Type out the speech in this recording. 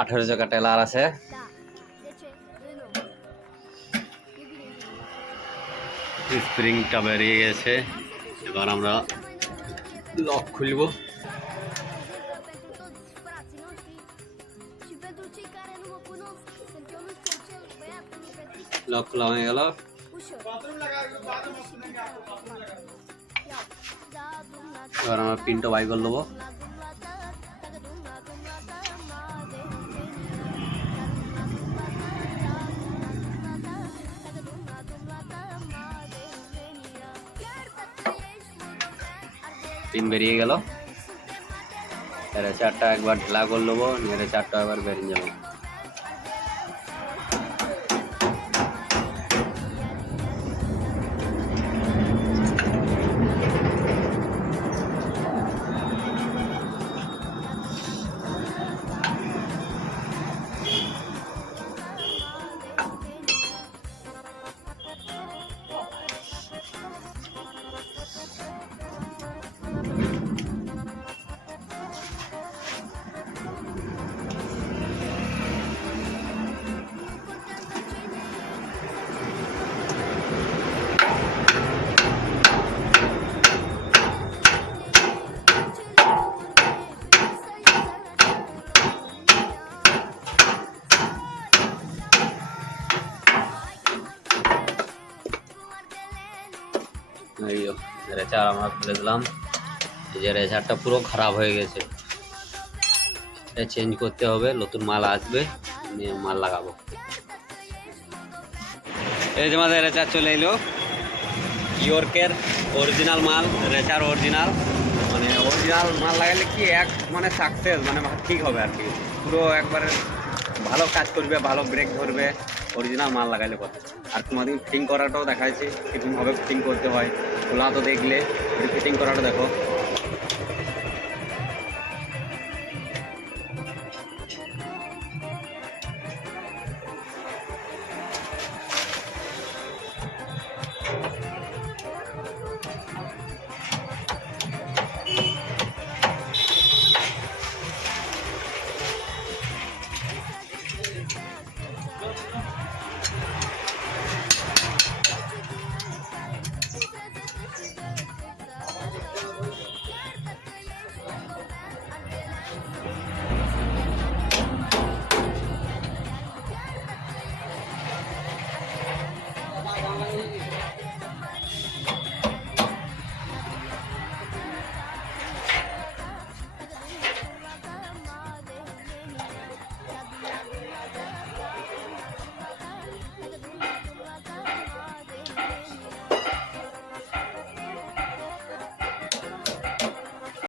আঠেরো চাকা টেলার আছে। স্প্রিংটা বেরিয়ে গেছে। এবার আমরা লক খুলব। লক খোলা হয়ে গেল। এবার আমরা পিনটা বাই করে নেব। পিন বেরিয়ে গেল। এর চারটা একবার ঢেলা করে নেব এর চারটা একবার বেরিয়ে যাব। রেচার আমরা খুলে দিলাম। এই যে রেচারটা পুরো খারাপ হয়ে গেছে। এটা চেঞ্জ করতে হবে, নতুন মাল আসবে মাল লাগাবো। এই যে আমাদের রেচার চলে এলো। ইয়র্কের অরিজিনাল মাল, রেচার অরিজিনাল মানে অরিজিনাল মাল লাগালে কি এক মানে সাকসেস মানে ঠিক হবে আর কি। পুরো একবারে ভালো কাজ করবে, ভালো ব্রেক ধরবে। অরিজিনাল মাল লাগাইলে কথা। আর তোমাদের ফিটিং করাটাও দেখাইছি, কীরকমভাবে ফিটিং করতে হয়। खोला तो देख ले रिपीटिंग करा देखो